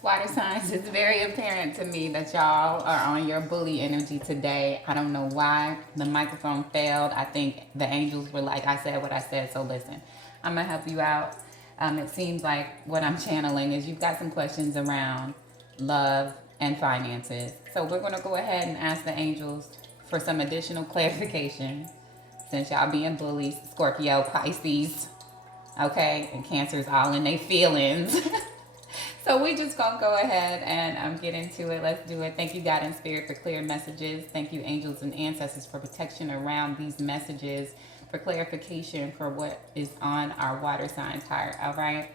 Water signs, it's very apparent to me that y'all are on your bully energy today. I don't know why the microphone failed. I think the angels were like, I said what I said, so listen, I'm gonna help you out. It seems like what I'm channeling is you've got some questions around love and finances. So we're gonna go ahead and ask the angels for some additional clarification since y'all being bullies, Scorpio, Pisces, okay, and Cancer's all in their feelings. So we just gonna go ahead and get into it. Let's do it. Thank you, God and Spirit, for clear messages. Thank you, angels and ancestors, for protection around these messages, for clarification for what is on our water sign chart. All right.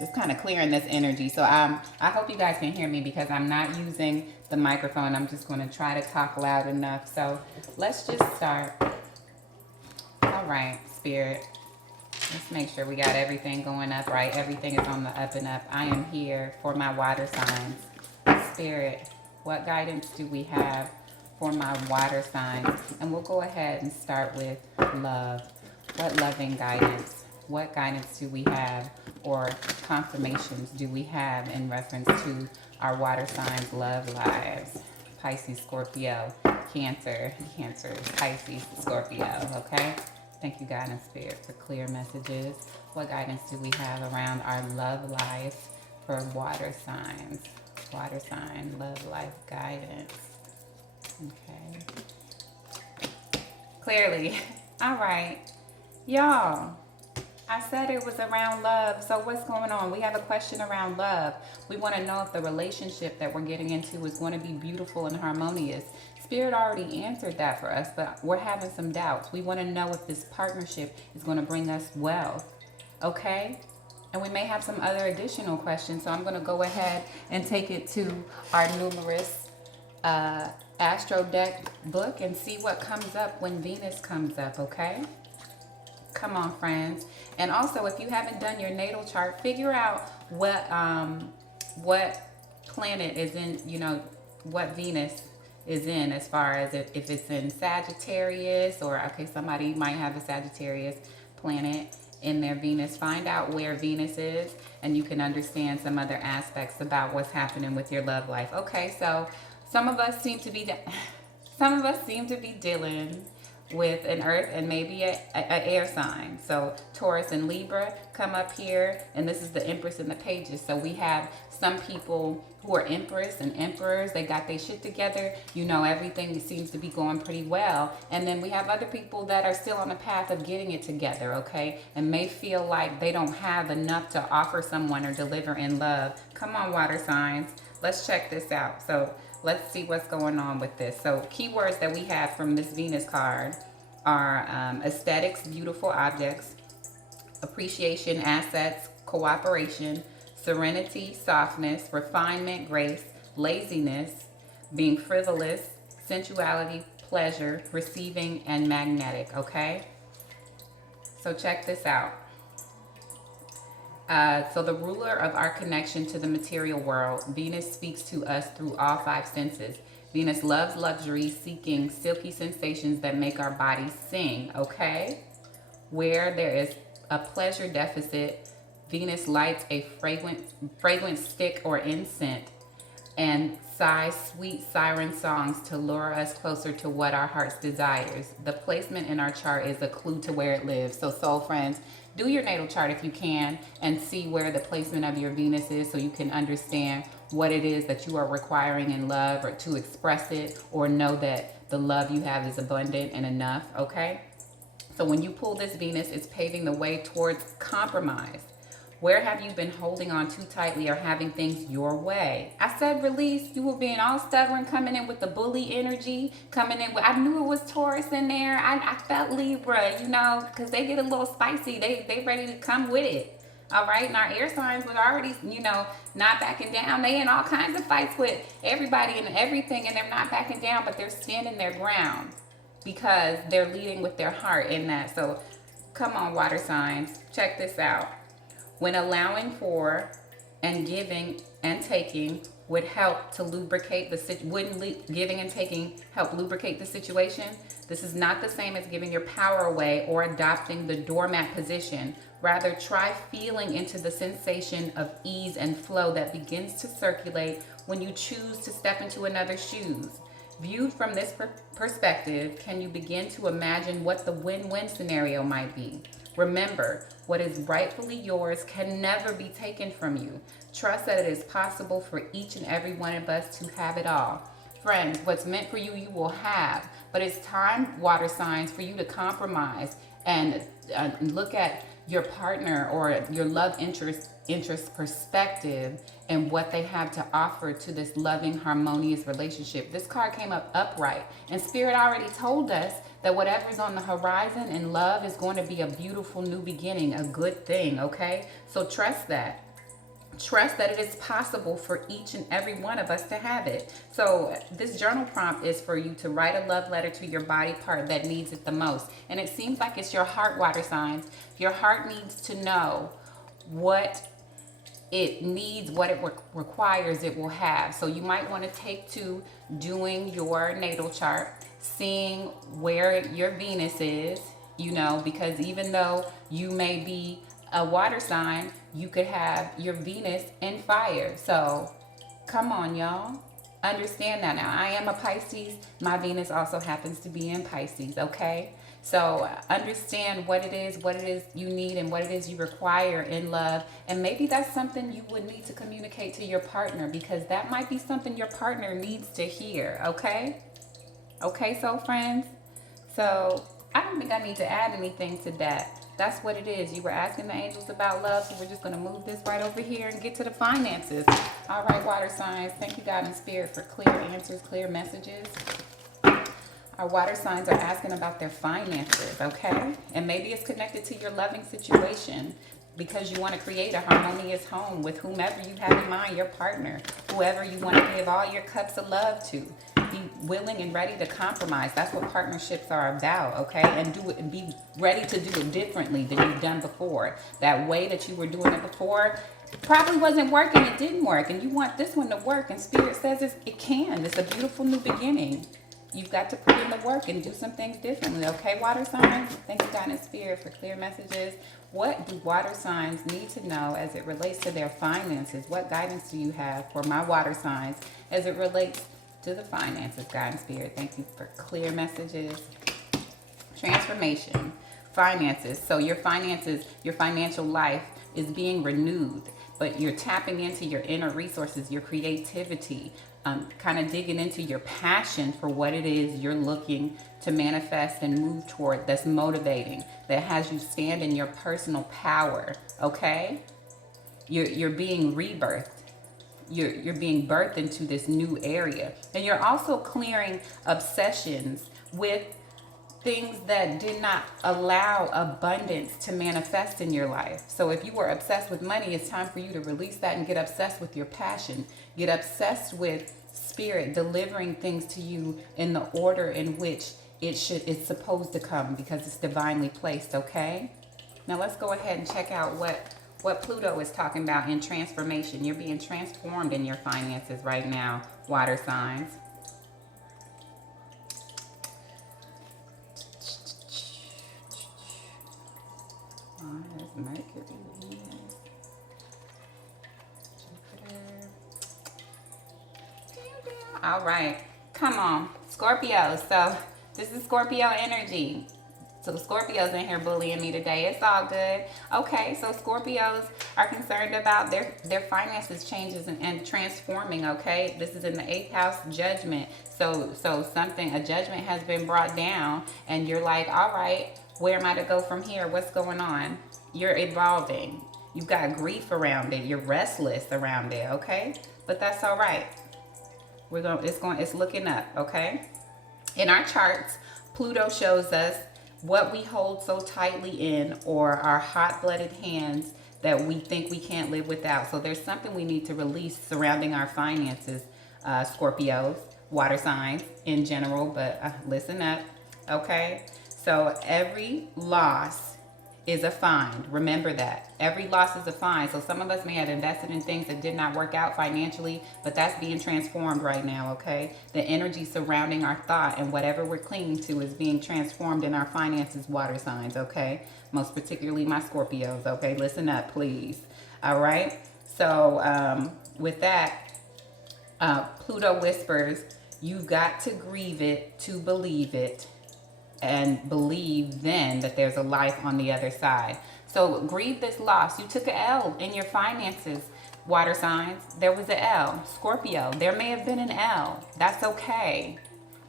Just kind of clearing this energy. So I hope you guys can hear me because I'm not using the microphone. I'm just going to try to talk loud enough. So let's just start. All right, Spirit. Let's make sure we got everything going up right. Everything is on the up and up. I am here for my water signs. Spirit, what guidance do we have for my water signs? And we'll go ahead and start with love. What loving guidance? What guidance do we have or confirmations do we have in reference to our water signs' love lives? Pisces, Scorpio, Cancer, Pisces, Scorpio, okay? Thank you, God and Spirit, for clear messages. What guidance do we have around our love life for water signs? Water sign, love life guidance. Okay. Clearly. All right. Y'all, I said it was around love. So what's going on? We have a question around love. We want to know if the relationship that we're getting into is going to be beautiful and harmonious. Spirit already answered that for us, but we're having some doubts. We want to know if this partnership is going to bring us wealth. Okay? And we may have some other additional questions. So I'm going to go ahead and take it to our numerous astro deck book and see what comes up when Venus comes up. Okay? Come on, friends. And also, if you haven't done your natal chart, figure out what planet is in, what Venus is in, as far as if it's in Sagittarius, or okay, somebody might have a Sagittarius planet in their Venus. Find out where Venus is, and you can understand some other aspects about what's happening with your love life. Okay, so some of us seem to be dealing with an earth and maybe a air sign. So Taurus and Libra come up here, and this is the Empress and the Pages. So we have some people who are Empress and Emperors. They got their shit together. Everything seems to be going pretty well. And then we have other people that are still on the path of getting it together, okay? And may feel like they don't have enough to offer someone or deliver in love. Come on, water signs. Let's check this out. So let's see what's going on with this. So keywords that we have from this Venus card are aesthetics, beautiful objects, appreciation, assets, cooperation, serenity, softness, refinement, grace, laziness, being frivolous, sensuality, pleasure, receiving, and magnetic, okay? So check this out. So the ruler of our connection to the material world, Venus speaks to us through all five senses. Venus loves luxury, seeking silky sensations that make our bodies sing, okay? Where there is a pleasure deficit, Venus lights a fragrant stick or incense and sighs sweet siren songs to lure us closer to what our hearts desires. The placement in our chart is a clue to where it lives. So soul friends, do your natal chart if you can and see where the placement of your Venus is, so you can understand what it is that you are requiring in love, or to express it, or know that the love you have is abundant and enough, okay? So when you pull this Venus, it's paving the way towards compromise. Where have you been holding on too tightly or having things your way? I said release. You were being all stubborn, coming in with the bully energy, coming in with, I knew it was Taurus in there. I felt Libra, because they get a little spicy. They ready to come with it. All right, and our air signs were already, not backing down. They in all kinds of fights with everybody and everything, and they're not backing down, but they're standing their ground because they're leading with their heart in that. So come on, water signs, check this out. When allowing for and giving and taking would help to lubricate the giving and taking help lubricate the situation, This is not the same as giving your power away or adopting the doormat position. Rather, try feeling into the sensation of ease and flow that begins to circulate when you choose to step into another's shoes. Viewed from this perspective, can you begin to imagine what the win-win scenario might be? Remember, what is rightfully yours can never be taken from you. Trust that it is possible for each and every one of us to have it all. Friends, what's meant for you, you will have. But it's time, water signs, for you to compromise and look at your partner or your love interest perspective and what they have to offer to this loving, harmonious relationship. This card came up upright, and Spirit already told us that whatever's on the horizon in love is going to be a beautiful new beginning, a good thing, okay? So trust that. Trust that it is possible for each and every one of us to have it. So this journal prompt is for you to write a love letter to your body part that needs it the most. And it seems like it's your heart, water signs. Your heart needs to know what it needs, what it requires, it will have. So you might want to take to doing your natal chart, seeing where your Venus is, because even though you may be a water sign, you could have your Venus in fire. So come on, y'all. Understand that now. I am a Pisces. My Venus also happens to be in Pisces, okay? So understand what it is you need and what it is you require in love. And maybe that's something you would need to communicate to your partner, because that might be something your partner needs to hear, okay? Okay, so friends. So I don't think I need to add anything to that. That's what it is. You were asking the angels about love, so we're just going to move this right over here and get to the finances. All right, water signs. Thank you, God and Spirit, for clear answers, clear messages. Our water signs are asking about their finances, okay? And maybe it's connected to your loving situation, because you want to create a harmonious home with whomever you have in mind, your partner, whoever you want to give all your cups of love to. Be willing and ready to compromise. That's what partnerships are about, okay? And do it, and be ready to do it differently than you've done before. That way that you were doing it before probably wasn't working. It didn't work, and you want this one to work. And Spirit says it can. It's a beautiful new beginning. You've got to put in the work and do some things differently, okay, water signs? Thank you, God and Spirit, for clear messages. What do water signs need to know as it relates to their finances? What guidance do you have for my water signs as it relates to the finances, God and Spirit? Thank you for clear messages. Transformation, finances. So your finances, your financial life is being renewed, but you're tapping into your inner resources, your creativity, kind of digging into your passion for what it is you're looking to manifest and move toward, that's motivating, that has you stand in your personal power, okay? You're being rebirthed. You're being birthed into this new area. And you're also clearing obsessions with things that did not allow abundance to manifest in your life. So if you were obsessed with money, it's time for you to release that and get obsessed with your passion. Get obsessed with Spirit delivering things to you in the order in which it's supposed to come, because it's divinely placed, okay? Now let's go ahead and check out what Pluto is talking about in transformation. You're being transformed in your finances right now, water signs. Mars, Mercury, Venus, Jupiter. All right, come on, Scorpio. So this is Scorpio energy. So the Scorpios in here bullying me today. It's all good. Okay, so Scorpios are concerned about their finances changes and transforming, okay? This is in the 8th house, judgment. So a judgment has been brought down, and you're like, all right, where am I to go from here? What's going on? You're evolving. You've got grief around it. You're restless around it, okay? But that's all right. It's looking up, okay? In our charts, Pluto shows us what we hold so tightly in, or our hot-blooded hands that we think we can't live without. So there's something we need to release surrounding our finances, Scorpios, water signs in general, but listen up, okay? So every loss is a find. Remember that. Every loss is a find. So some of us may have invested in things that did not work out financially, but that's being transformed right now, okay? The energy surrounding our thought and whatever we're clinging to is being transformed in our finances, water signs, okay? Most particularly my Scorpios, okay? Listen up, please. All right? So with that, Pluto whispers, you've got to grieve it to believe it, and believe then that there's a life on the other side. So grieve this loss. You took an L in your finances, water signs. There was an L. Scorpio, there may have been an L. That's okay.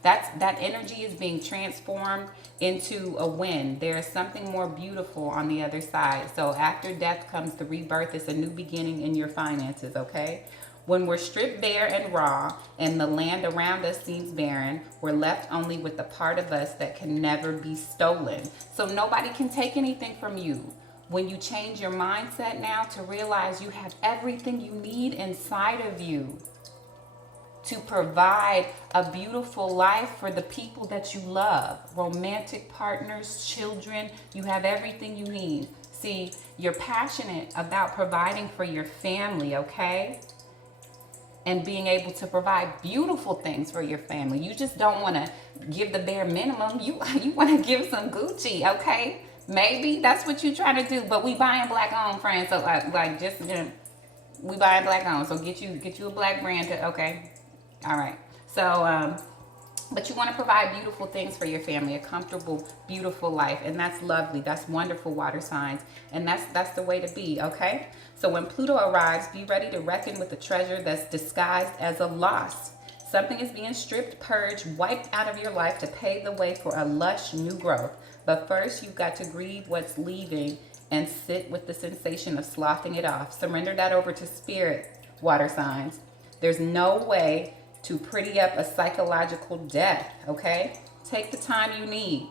That energy is being transformed into a win. There is something more beautiful on the other side. So after death comes the rebirth. It's a new beginning in your finances, okay? When we're stripped bare and raw and the land around us seems barren, we're left only with the part of us that can never be stolen. So nobody can take anything from you. When you change your mindset now to realize you have everything you need inside of you to provide a beautiful life for the people that you love, romantic partners, children, you have everything you need. See, you're passionate about providing for your family, okay? And being able to provide beautiful things for your family. You just don't want to give the bare minimum. You want to give some Gucci, okay? Maybe that's what you're trying to do. But we buying black owned, friends. So like just we buying black owned. So get you a black brand. Okay, all right. So but you want to provide beautiful things for your family, a comfortable, beautiful life, and that's lovely. That's wonderful, water signs, and that's the way to be, okay? So when Pluto arrives, be ready to reckon with the treasure that's disguised as a loss. Something is being stripped, purged, wiped out of your life to pave the way for a lush new growth. But first, you've got to grieve what's leaving and sit with the sensation of sloughing it off. Surrender that over to spirit, water signs. There's no way to pretty up a psychological death, okay? Take the time you need.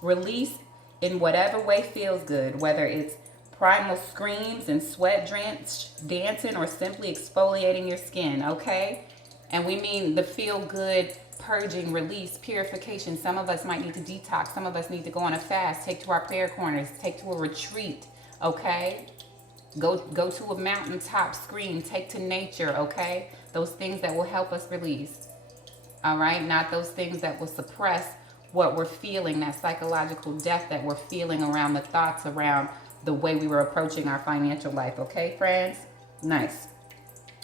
Release in whatever way feels good, whether it's primal screams and sweat drenched dancing or simply exfoliating your skin, okay? And we mean the feel good, purging, release, purification. Some of us might need to detox. Some of us need to go on a fast, take to our prayer corners, take to a retreat, okay? Go to a mountaintop, scream, take to nature, okay? Those things that will help us release, all right? Not those things that will suppress what we're feeling, that psychological death that we're feeling around the thoughts, around the way we were approaching our financial life, okay, friends? Nice.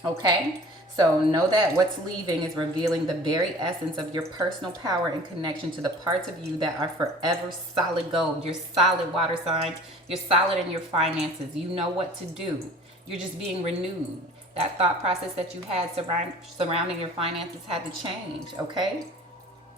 Okay, so know that what's leaving is revealing the very essence of your personal power and connection to the parts of you that are forever solid gold. You're solid, water signs. You're solid in your finances. You know what to do. You're just being renewed. That thought process that you had surrounding your finances had to change, okay?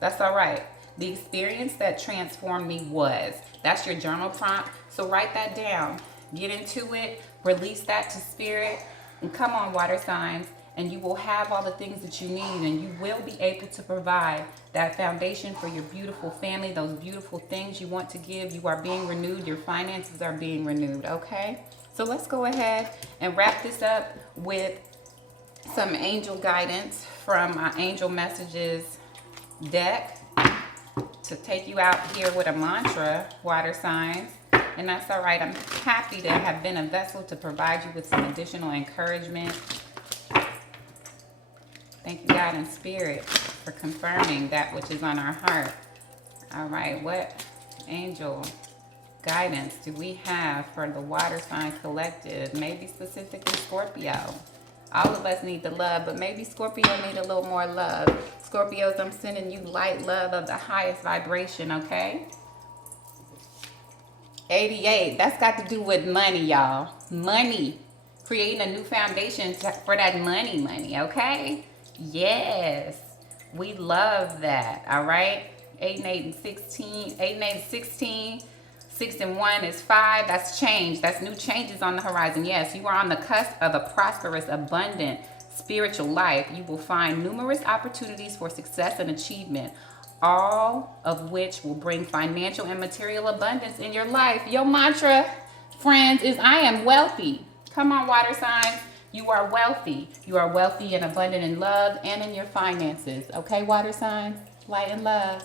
That's all right. The experience that transformed me was. That's your journal prompt. So write that down. Get into it. Release that to spirit. And come on, water signs. And you will have all the things that you need. And you will be able to provide that foundation for your beautiful family. Those beautiful things you want to give. You are being renewed. Your finances are being renewed. Okay? So let's go ahead and wrap this up with some angel guidance from my Angel Messages deck to take you out here with a mantra, water signs. And that's all right. I'm happy to have been a vessel to provide you with some additional encouragement. Thank you, God and Spirit, for confirming that which is on our heart. All right, what angel guidance do we have for the water sign collective? Maybe specifically Scorpio. All of us need the love, but maybe Scorpio need a little more love. Scorpios, I'm sending you light love of the highest vibration, okay? 88, that's got to do with money, y'all. Money. Creating a new foundation for that money, okay? Yes. We love that, all right? 8 and 8 and 16. 8 and 8 is 16. 6 and 1 is 5. That's change. That's new changes on the horizon. Yes, you are on the cusp of a prosperous, abundant, spiritual life. You will find numerous opportunities for success and achievement, all of which will bring financial and material abundance in your life. Your mantra, friends, is I am wealthy. Come on, water signs. You are wealthy. You are wealthy and abundant in love and in your finances. Okay, water signs? Light and love.